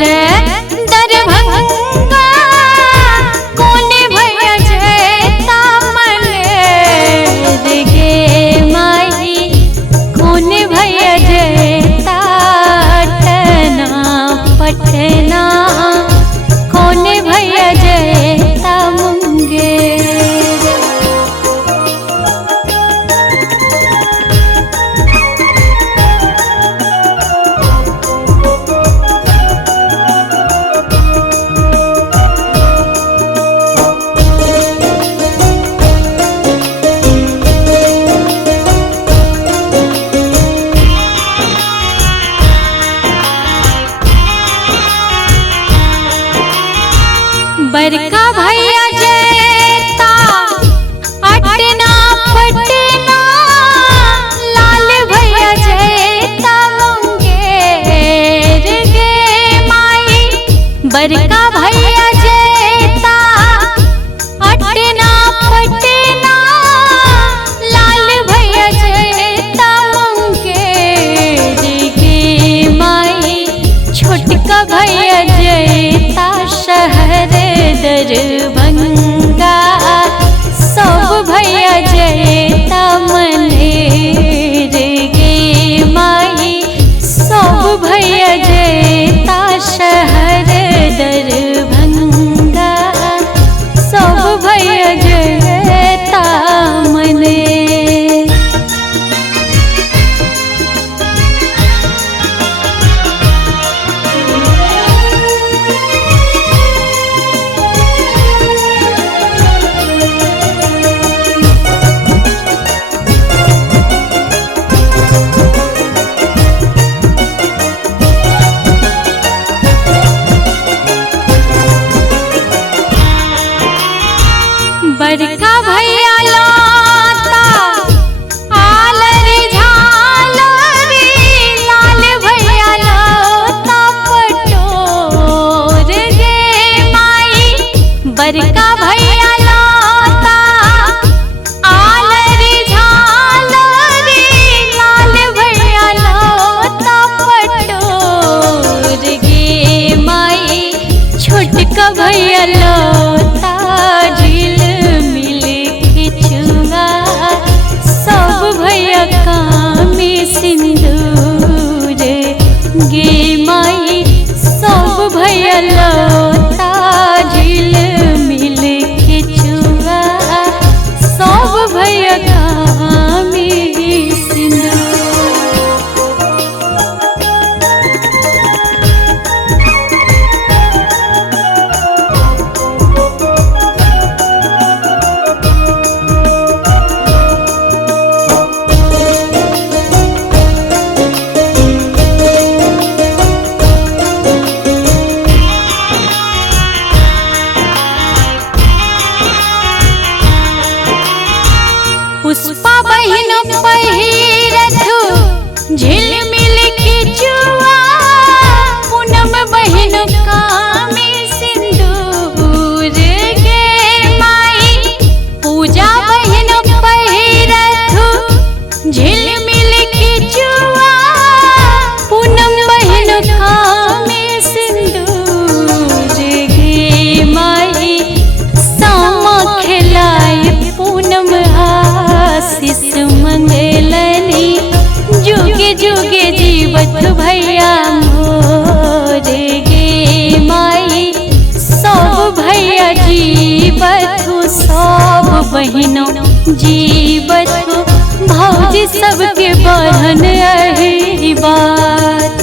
शहर दरभंगा कौन भैया जैता मलेर गे माई कौन भैया जैता टना पटना कौन भैया जैता मुंगेर। बड़का भैया जैता अटना पटना लाल भैया जैता मुंगेर गे माई बड़का भैया जैता अटना पटना लाल भैया जैता मुंगेर गे माई छोटका भैया जैता शहर दरभंगा सब भैया जैता मलेर गे माई सब भैया जैता शहर दरभंगा सब भैया जैता मलेर। बड़का भैया लाता आलरी झालरी लाल भैया लाता पटोर गे माई बड़का भैया लाता आलरी झालरी लाल भैया लाता पटोर गे माई छोटका भैया लाता सब भैया कामी सिंदूर गे माई सब भैया लौता झिल मिल के चुआ सब भैया कामी सिंदूर। पुष्पा बहिन पहिरथु झिलमिल खिचुआ पूनम बहिन कामी सिंदूर गे माई पूजा बहिन पहिरथु झिलमिल खिचुआ पूनम बहिन कामी सिंदूर गे माई सामा खिलाए पूनम आशीष मंगलनी जुगे जुगे जीवत भैया मोर गे माई सब भैया जीवत सब बहिनों जीवत भौजी सबके बहन अही बात।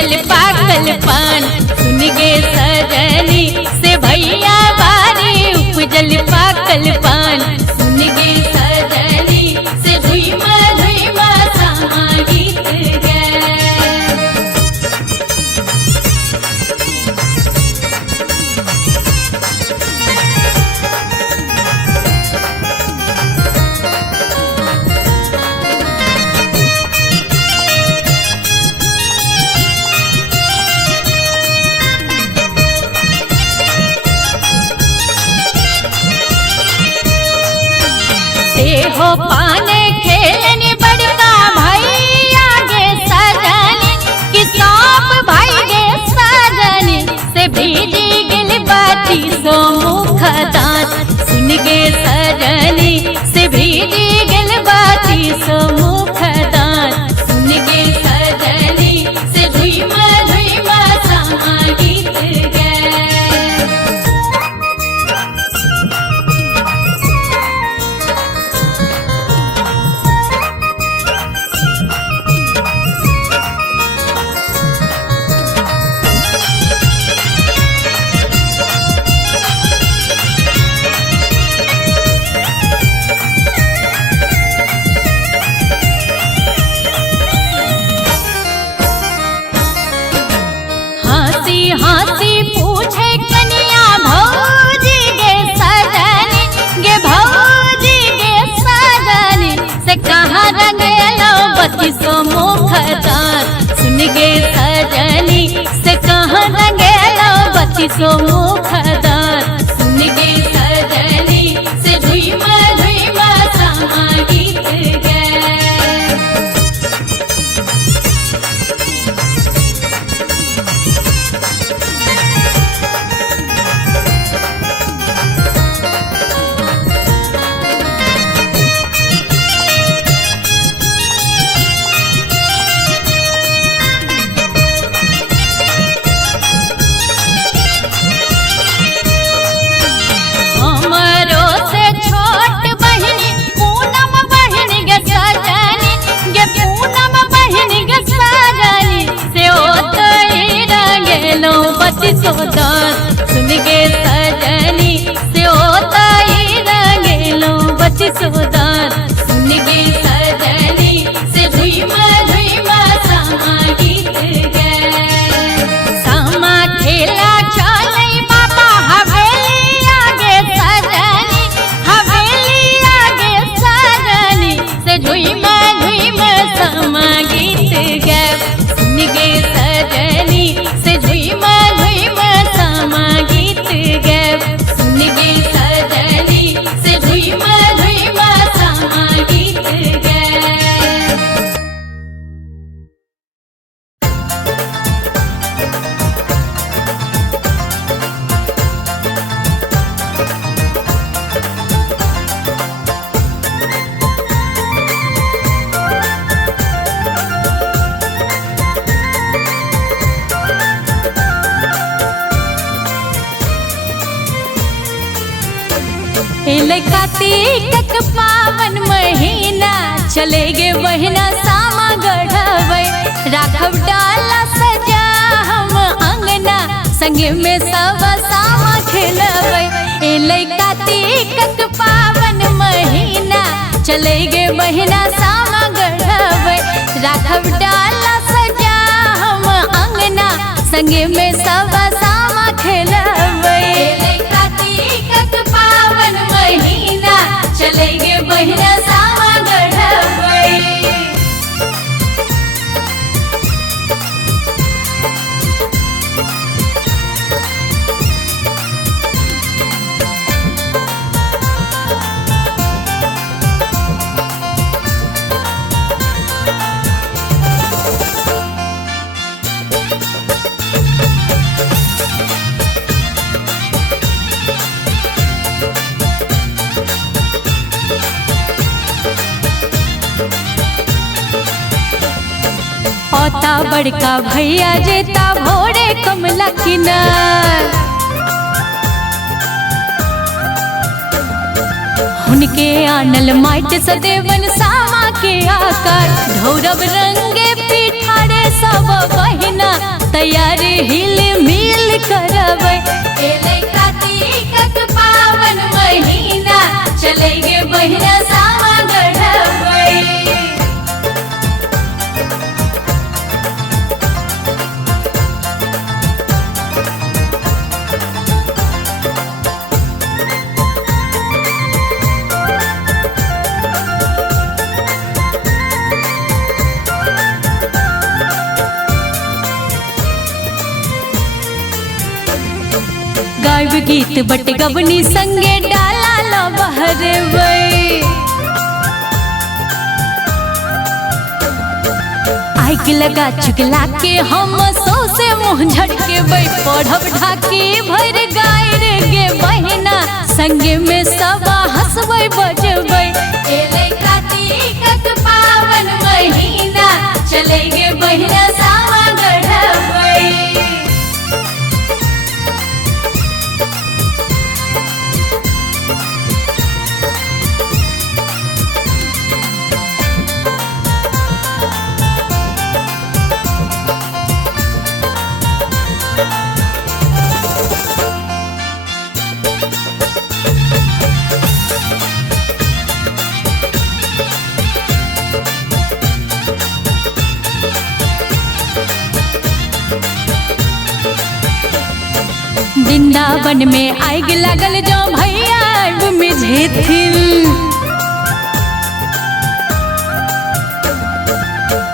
उपजल पाकल पान सुन गे सजनी से भैया बारी उपजल पाकल पान सुन गे सजनी से धुइमा धुइमा सामा गीत गे। हो पान खेलने बड़का भैया गे सजनी कि सब भाई गे सजनी से भीजी गिल बाती सो मुख दांत सुन गे सजनी से भीजी गिल बाती सो मुख दांत सुन गे सजनी से धुइमा धुइमा सामा गीत गे। हाथी पूछे कन्या भौजी गे सजनी गे भौजी गे सजनी से कहाँ रंगेलो बत्ती सो मुख दांत सुन गे सजनी से कहाँ रंगेलो बत्ती सो मुख दांत सुन गे सजनी से धुइमा धुइमा सामा गीत गे। सुन गे सजनी से ओताई रंगेलो बत्ती सोदार सुन गे सजनी से धुइमा धुइमा सामा गीत गे। सामा खेला चलै बाबा हवेली आगे सजनी हवेली आगे सजनी से धुइमा धुइमा सामा गीत गे सुन गे सजनी से धुइमा धुइमा सामा गीत गे सुन गे सजनी से धुइमा धुइमा सामा गीत गे। कार्तिक पावन महीना चले गे बहिना सामा गढ़वे राघव डाला सजा हम अंगना संगे में सब सामा खेलवे। एले कार्तिक पावन महीना चले गे बहिना सामा गढ़वे राघव डाला सजा हम अंगना संगे में सब सामा खेलवे। कार्तिक पावन महीना चले गे बहिना सामा गढ़वे। औता बड़का भैया जेता भोरे कमला किनार उनके आनल माइट सदेवन सामा के आकार ढौरब रंगे पिठारे सब बहिना तैयार हिल मिल करबै। एले कार्तिक पावन महीना चले गे बहिना सामा गढ़बै। गायब गीत बट गवनी संगे डाला लो बहरबै। आग लगा चुगला के हम सौ से मुँह झटकेबै। पढ़ब ढाकी भर गायर गे बहिना संगे में सब हंसबै बजबै। एले कार्तिक पावन महीना चले गे बहिना सामा गढ़बै। वृंदावन में आग लगल जो भैया मिझेथिन।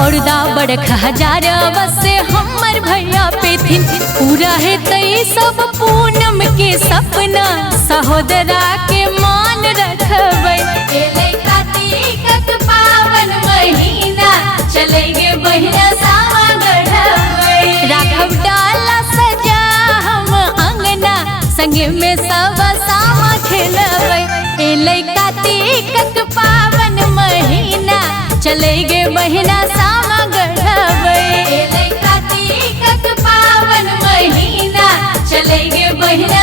और बड़ख हजार बसे हमर भैया पेथिन। पूरा है तई सब पूनम के सपना सहोदरा के मान रखबै। एले कार्तिक पावन महीना चले गे बहिना सामा गढ़बै। राघव डाला सजा हम अंगना संगे में सब सामा खेलबै। एले कार्तिक पावन महीना चले गे बहिना सामा गढ़बै। एले कार्तिक पावन महीना चले गे बहिना